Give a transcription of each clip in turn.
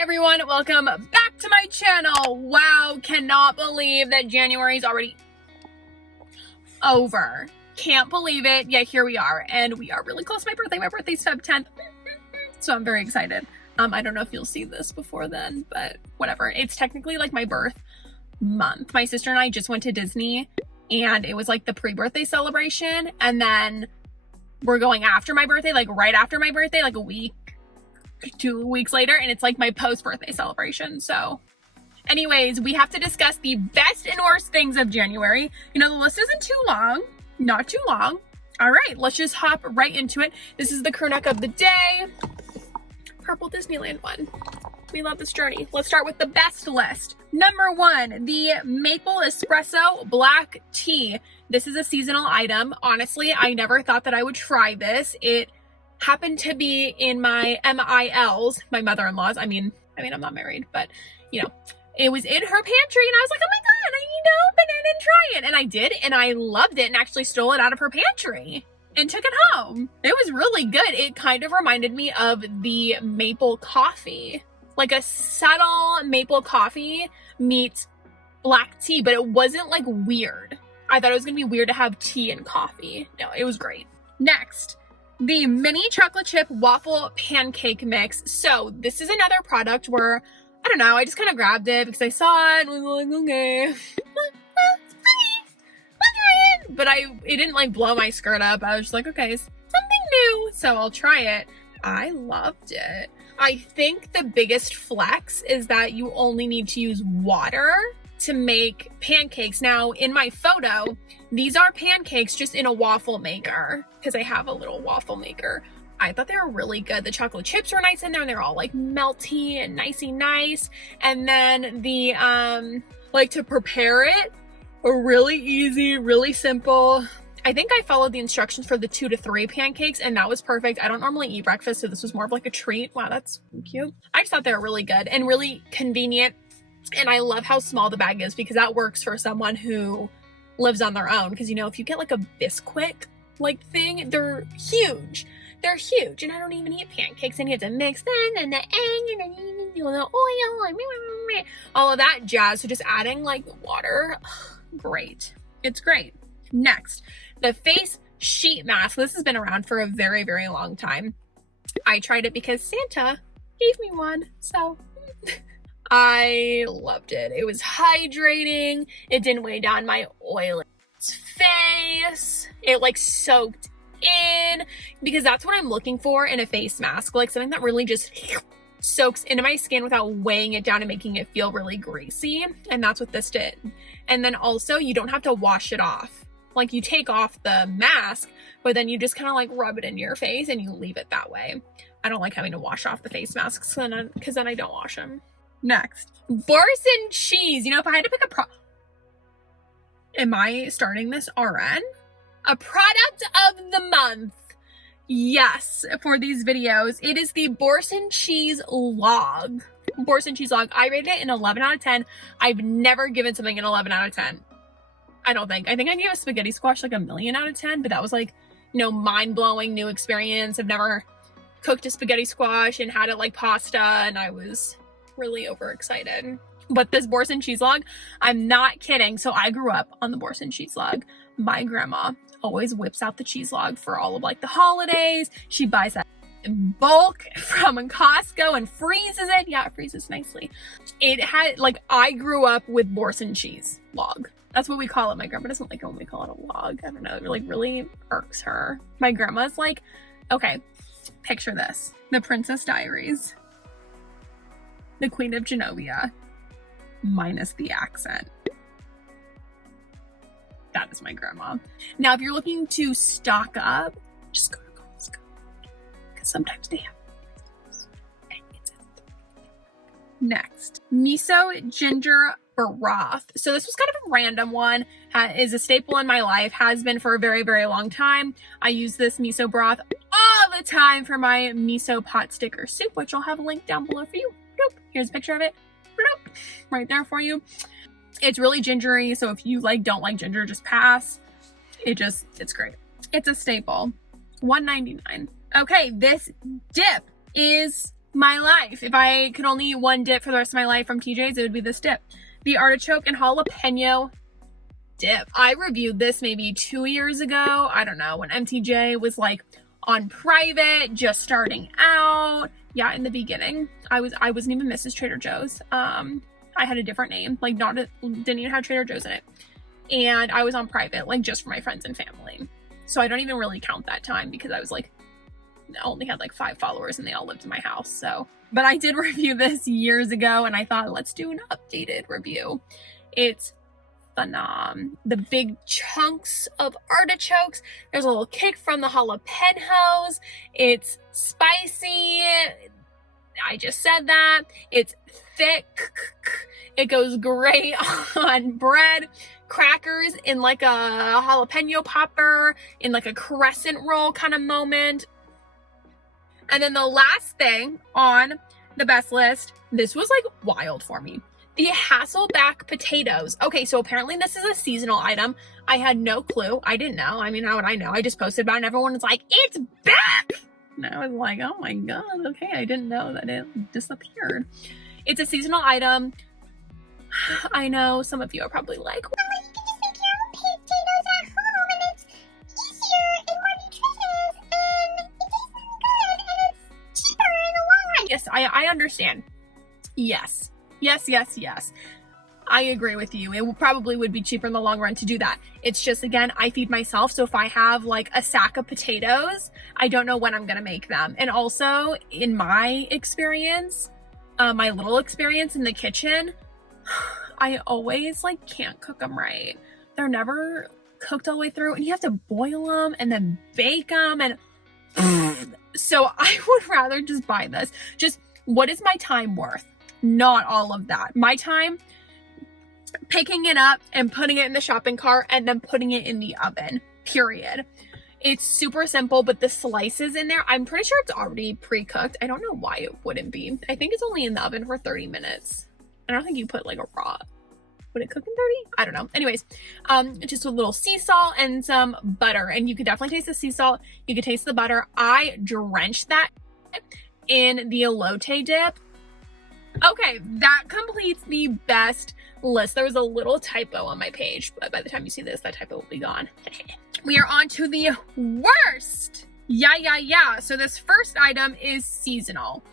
everyone, welcome back to my channel. Wow, cannot believe that January is already over. Can't believe it. Yeah, here we are, and we are really close to my birthday. My birthday's Feb 10th, so I'm very excited. I don't know if you'll see this before then, but whatever. It's technically like my birth month. My sister and I just went to Disney, and it was like the pre-birthday celebration, and then we're going after my birthday, like right after my birthday, like a week, 2 weeks later, and it's like my post-birthday celebration. So anyways, we have to discuss the best and worst things of January. You know, the list isn't too long, not too long. All right, let's just hop right into it. This is the crew neck of the day. Purple Disneyland one. We love this journey. Let's start with the best list. Number 1, the Maple Espresso Black Tea. This is a seasonal item. Honestly, I never thought that I would try this. It happened to be in my MILs, my mother-in-law's. I mean, I'm not married, but you know, it was in her pantry, and I was like, oh my God, I need to open it and try it. And I did, and I loved it, and actually stole it out of her pantry and took it home. It was really good. It kind of reminded me of the maple coffee, like a subtle maple coffee meets black tea, but it wasn't like weird. I thought it was gonna be weird to have tea and coffee. No, it was great. Next, the mini chocolate chip waffle pancake mix. So this is another product where, I don't know, I just kind of grabbed it because I saw it and was like, okay. But it didn't like blow my skirt up. I was just like, okay, something new, so I'll try it. I loved it. I think the biggest flex is that you only need to use water to make pancakes. Now, in my photo, these are pancakes just in a waffle maker, because I have a little waffle maker. I thought they were really good. The chocolate chips were nice in there, and they're all like melty and nicey nice. And then the, like to prepare it, really easy, really simple. I think I followed the instructions for the 2 to 3 pancakes, and that was perfect. I don't normally eat breakfast, so this was more of like a treat. Wow, that's cute. I just thought they were really good and really convenient. And I love how small the bag is, because that works for someone who lives on their own. Because, you know, if you get like a Bisquick like thing, they're huge. They're huge. And I don't even eat pancakes, and you have to mix them and the egg and then the oil and all of that jazz. So just adding like water, great. It's great. Next, the face sheet mask. This has been around for a very, very long time. I tried it because Santa gave me one. So I loved it. It was hydrating. It didn't weigh down my oily face. It like soaked in, because that's what I'm looking for in a face mask. Like something that really just soaks into my skin without weighing it down and making it feel really greasy. And that's what this did. And then also you don't have to wash it off. Like you take off the mask, but then you just kind of like rub it into your face and you leave it that way. I don't like having to wash off the face masks because then I don't wash them. Next, Borsen cheese. You know, if I had to pick am I starting this RN? A product of the month. Yes, for these videos, it is the Borsen Cheese Log. Borsen Cheese Log. I rated it an 11 out of 10. I've never given something an 11 out of 10. I don't think. I think I gave a spaghetti squash like a 1,000,000 out of 10, but that was like, you know, mind-blowing new experience. I've never cooked a spaghetti squash and had it like pasta, and I was really overexcited. But this Borsen Cheese Log, I'm not kidding. So I grew up on the Borsen Cheese Log. My grandma always whips out the cheese log for all of like the holidays. She buys that in bulk from Costco and freezes it. Yeah, it freezes nicely. It had like, I grew up with Borsen Cheese Log. That's what we call it. My grandma doesn't like it when we call it a log. I don't know. It like really irks her. My grandma's like, okay, picture this. The Princess Diaries. The Queen of Genovia. Minus the accent. That is my grandma. Now, if you're looking to stock up, just go to Costco. Because sometimes they have. Next, Miso Ginger Broth. So this was kind of a random one. Is a staple in my life. Has been for a very, very long time. I use this miso broth all the time for my miso pot sticker soup, which I'll have a link down below for you. Bloop. Here's a picture of it. Bloop. Right there for you. It's really gingery, so if you like don't like ginger, just pass. It's great. It's a staple. $1.99. Okay, this dip is my life. If I could only eat one dip for the rest of my life from TJ's, it would be this dip. The artichoke and jalapeno dip. I reviewed this maybe 2 years ago. I don't know, when MTJ was like on private, just starting out. Yeah, in the beginning, I wasn't even Mrs. Trader Joe's. I had a different name, like didn't even have Trader Joe's in it. And I was on private, like just for my friends and family. So I don't even really count that time because I was like, I only had like 5 followers and they all lived in my house. So, but I did review this years ago and I thought, let's do an updated review. It's phenom. The big chunks of artichokes. There's a little kick from the jalapenos. It's spicy. I just said that. It's thick. It goes great on bread, crackers, in like a jalapeno popper, in like a crescent roll kind of moment. And then the last thing on the best list, this was like wild for me. The Hassleback Potatoes. Okay, so apparently this is a seasonal item. I had no clue. I didn't know. I mean, how would I know? I just posted about it and everyone was like, it's back! And I was like, oh my god, okay, I didn't know that it disappeared. It's a seasonal item. I know some of you are probably like, well, you can just make your own potatoes at home and it's easier and more nutritious and it tastes really good and it's cheaper in the long run. Yes, I understand. Yes. Yes. I agree with you. It probably would be cheaper in the long run to do that. It's just, again, I feed myself. So if I have like a sack of potatoes, I don't know when I'm going to make them. And also in my experience, my little experience in the kitchen, I always like can't cook them right. They're never cooked all the way through and you have to boil them and then bake them. And so I would rather just buy this. Just what is my time worth? Not all of that. My time picking it up and putting it in the shopping cart and then putting it in the oven, period. It's super simple, but the slices in there, I'm pretty sure it's already pre-cooked. I don't know why it wouldn't be. I think it's only in the oven for 30 minutes. I don't think you put like a raw. Would it cook in 30? I don't know. Anyways, just a little sea salt and some butter. And you could definitely taste the sea salt. You could taste the butter. I drenched that in the elote dip. Okay, that completes the best list. There was a little typo on my page, but by the time you see this, that typo will be gone. We are on to the worst. Yeah. So this first item is seasonal.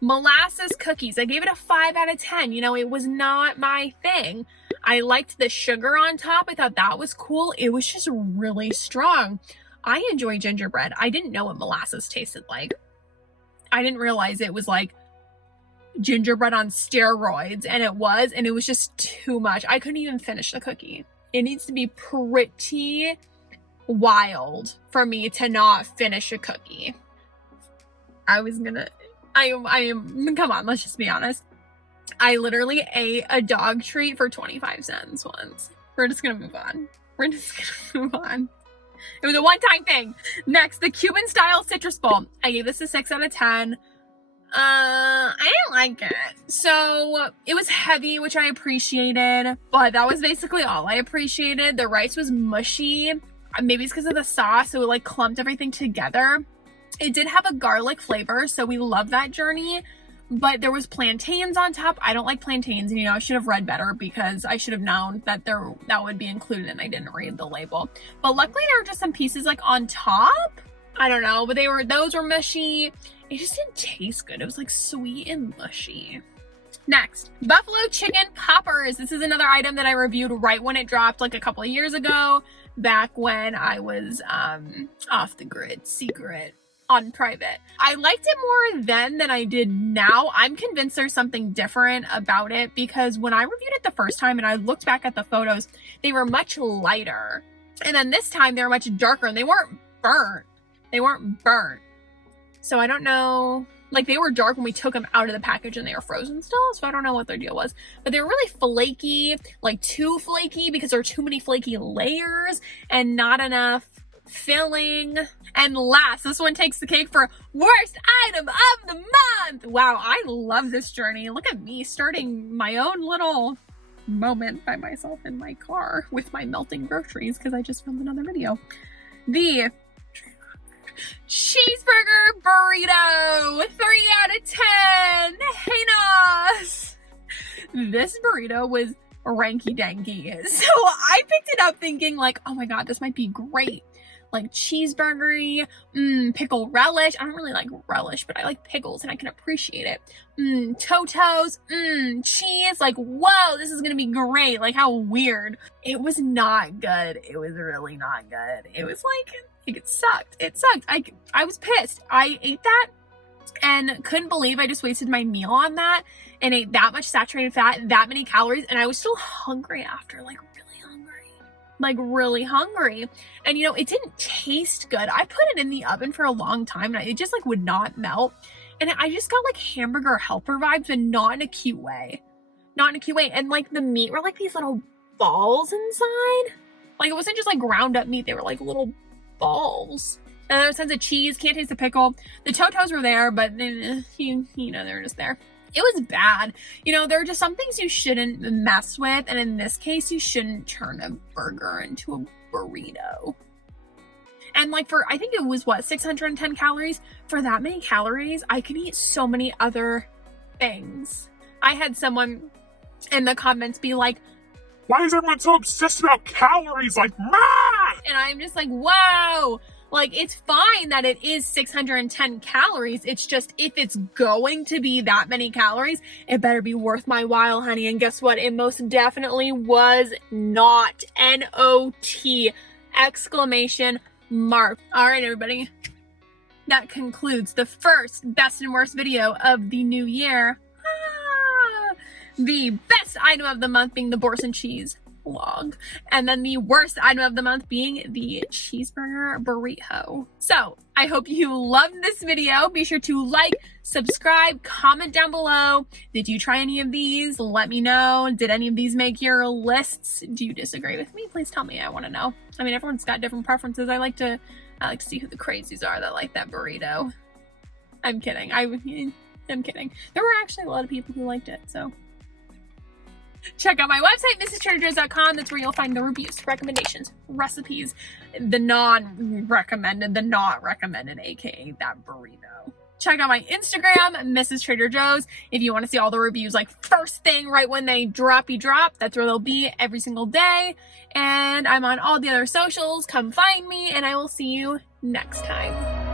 Molasses cookies. I gave it a 5 out of 10. You know, it was not my thing. I liked the sugar on top. I thought that was cool. It was just really strong. I enjoy gingerbread. I didn't know what molasses tasted like. I didn't realize it was like gingerbread on steroids, and it was just too much. I couldn't even finish the cookie. It needs to be pretty wild for me to not finish a cookie. Come on, let's just be honest. I literally ate a dog treat for 25 cents once. We're just gonna move on. It was a one-time thing. Next, the Cuban style citrus bowl. I gave this a 6 out of 10. I didn't like it. So it was heavy, which I appreciated, but that was basically all I appreciated. The rice was mushy. Maybe it's because of the sauce, so it like clumped everything together. It did have a garlic flavor, so we love that journey, but there was plantains on top. I don't like plantains, and I should have read better because I should have known that that would be included, and I didn't read the label. But luckily there were just some pieces like on top. I don't know, but those were mushy. It just didn't taste good. It was like sweet and mushy. Next, buffalo chicken poppers. This is another item that I reviewed right when it dropped like a couple of years ago, back when I was off the grid, secret, on private. I liked it more then than I did now. I'm convinced there's something different about it because when I reviewed it the first time and I looked back at the photos, they were much lighter. And then this time they were much darker and they weren't burnt. So I don't know, like they were dark when we took them out of the package and they were frozen still. So I don't know what their deal was, but they were really flaky, like too flaky because there were too many flaky layers and not enough filling. And last, this one takes the cake for worst item of the month. Wow, I love this journey. Look at me starting my own little moment by myself in my car with my melting groceries because I just filmed another video. The Cheeseburger Burrito, 3 out of This burrito was ranky danky. So I picked it up thinking like, oh my God, this might be great. Like cheeseburgery, pickle relish. I don't really like relish, but I like pickles and I can appreciate it. Totos, cheese. Like, whoa, this is gonna be great. Like, how weird. It was not good. It was really not good. It was like it sucked. It sucked. I was pissed. I ate that and couldn't believe I just wasted my meal on that and ate that much saturated fat, that many calories, and I was still hungry after, like really hungry. And you know, it didn't taste good. I put it in the oven for a long time and it just like would not melt. And I just got like hamburger helper vibes, but not in a cute way. Not in a cute way. And like the meat were like these little balls inside. Like it wasn't just like ground up meat. They were like little balls. And there was tons of cheese. Can't taste the pickle. The Totos were there, but you know, they were just there. It was bad. You know, there are just some things you shouldn't mess with. And in this case, you shouldn't turn a burger into a burrito. And like for, I think it was what, 610 calories? For that many calories, I can eat so many other things. I had someone in the comments be like, why is everyone so obsessed about calories? Like, ma! And I'm just like, whoa. Like, it's fine that it is 610 calories. It's just, if it's going to be that many calories, it better be worth my while, honey. And guess what? It most definitely was not. N-O-T! Exclamation mark. All right, everybody. That concludes the first best and worst video of the new year. The best item of the month being the Borsen Cheese Log, and then the worst item of the month being the Cheeseburger Burrito. So I hope you loved this video. Be sure to like, subscribe, comment down below. Did you try any of these? Let me know. Did any of these make your lists? Do you disagree with me? Please tell me. I want to know. I mean, everyone's got different preferences. I like to see who the crazies are that like that burrito. I'm kidding. I'm kidding. There were actually a lot of people who liked it, so check out my website, mrstraderjoes.com. That's where you'll find the reviews, recommendations, recipes, the non-recommended, the not recommended, aka that burrito. Check out my Instagram, Mrs. Trader Joe's. If you want to see all the reviews like first thing right when they drop, that's where they'll be every single day. And I'm on all the other socials. Come find me and I will see you next time.